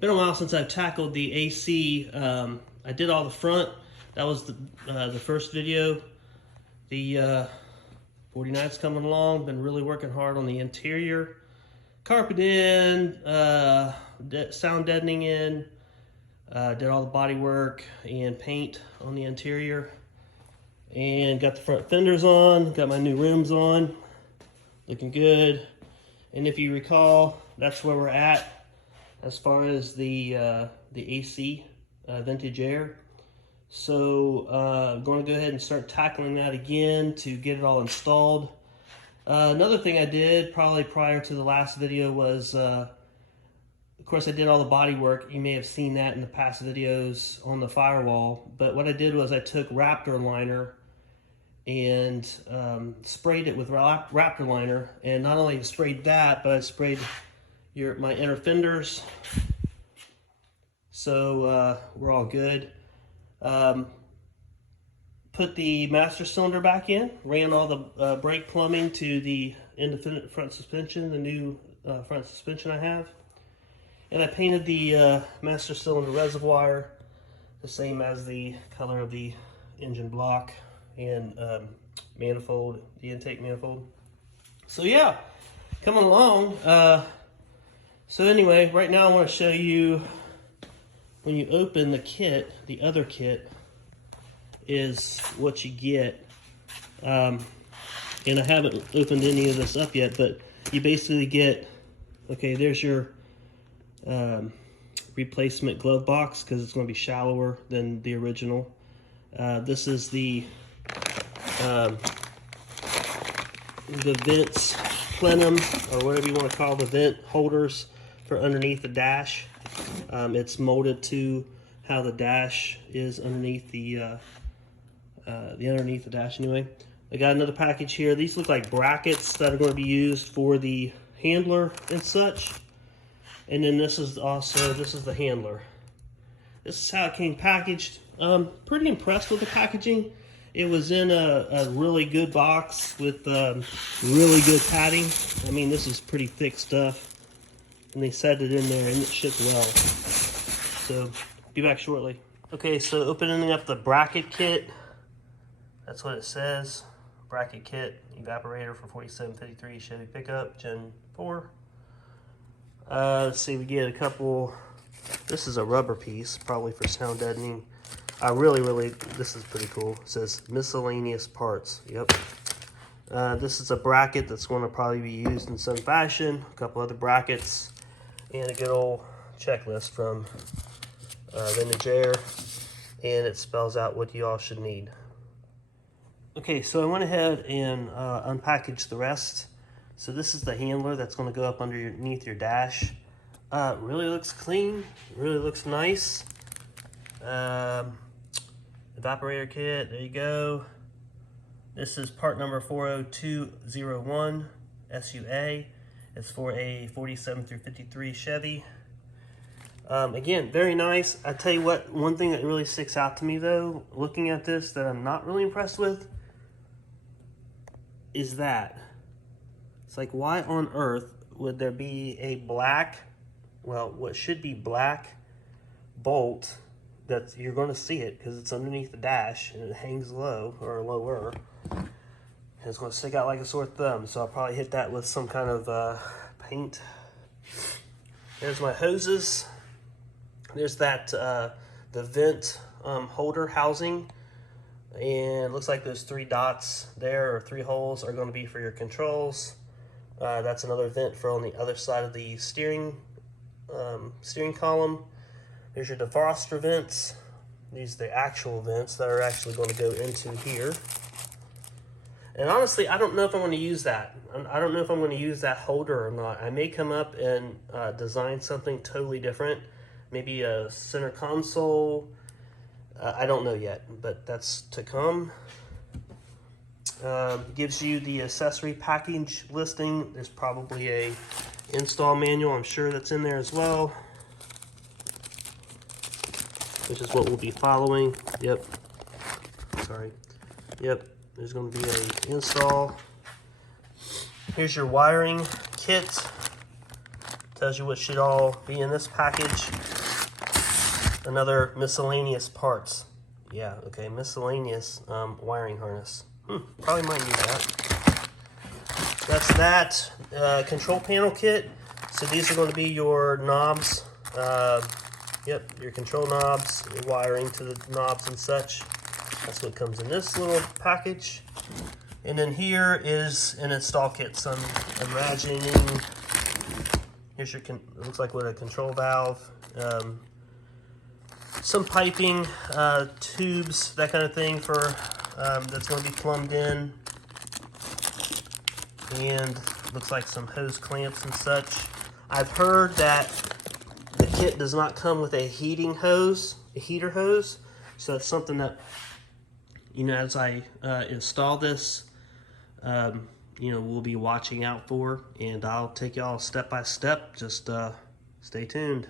Been a while since I've tackled the AC. I did all the front. That was the first video. The 49's coming along. Been really working hard on the interior. Carpet in, sound deadening in. Did all the body work and paint on the interior. And got the front fenders on. Got my new rims on. Looking good. And if you recall, that's where we're at as far as the AC, vintage air. So going to go ahead and start tackling that again to get it all installed. Another thing I did probably prior to the last video was, of course I did all the body work. You may have seen that in the past videos on the firewall. But what I did was I took Raptor liner and sprayed it with Raptor liner. And not only sprayed that, but I sprayed my inner fenders. So we're all good. Put the master cylinder back in, ran all the brake plumbing to the independent front suspension, the new front suspension I have. And I painted the master cylinder reservoir the same as the color of the engine block and manifold, the intake manifold. So yeah, coming along. So anyway, right now I want to show you when you open the kit, the other kit is what you get. And I haven't opened any of this up yet, but you basically get, okay, there's your replacement glove box because it's going to be shallower than the original. This is the vents, plenum, or whatever you want to call the vent holders for underneath the dash. It's molded to how the dash is underneath the underneath the dash anyway. I got another package here. These look like brackets that are going to be used for the handler and such. And then this is the handler. This is how it came packaged. Pretty impressed with the packaging. It was in a really good box with really good padding. I mean, this is pretty thick stuff. And they set it in there and it shipped well. So, be back shortly. Okay, so opening up the bracket kit. That's what it says. Bracket kit, evaporator for 4753 Chevy pickup, Gen 4. Let's see, we get a couple. This is a rubber piece, probably for sound deadening. This is pretty cool. It says miscellaneous parts. Yep. This is a bracket that's going to probably be used in some fashion. A couple other brackets. And a good old checklist from Vintage Air. And it spells out what you all should need. Okay, so I went ahead and unpackaged the rest. So this is the handler that's going to go up underneath your dash. Really looks clean. Really looks nice. Evaporator kit, there you go. This is part number 40201 SUA. It's for a 47 through 53 Chevy. Again, very nice. I tell you what, one thing that really sticks out to me though, looking at this that I'm not really impressed with, is that. It's like, why on earth would there be a black, well, what should be black bolt that you're going to see it because it's underneath the dash and it hangs low or lower. And it's going to stick out like a sore thumb. So I'll probably hit that with some kind of paint. There's my hoses. There's that, the vent holder housing. And it looks like those 3 dots there, or 3 holes, are going to be for your controls. That's another vent for on the other side of the steering column. Here's your defroster vents. These are the actual vents that are actually going to go into here. And honestly, I don't know if I'm going to use that. I don't know if I'm going to use that holder or not. I may come up and design something totally different. Maybe a center console. I don't know yet, but that's to come. Gives you the accessory package listing. There's probably a install manual, I'm sure, that's in there as well, which is what we'll be following. Yep. Sorry. Yep. There's going to be an install. Here's your wiring kit Tells you what should all be in this package. Another miscellaneous parts. Yeah, okay, miscellaneous wiring harness. Probably might need that. That's that. Control panel kit. So these are going to be your knobs. Yep, your control knobs, your wiring to the knobs and such. That's what comes in this little package. And then here is an install kit. So I'm imagining, here's your, it looks like with a control valve, some piping, tubes, that kind of thing for, that's going to be plumbed in. And looks like some hose clamps and such. I've heard that the kit does not come with a heating hose, a heater hose. So that's something that, you know, as I install this, you know, we'll be watching out for, and I'll take y'all step by step. Just stay tuned.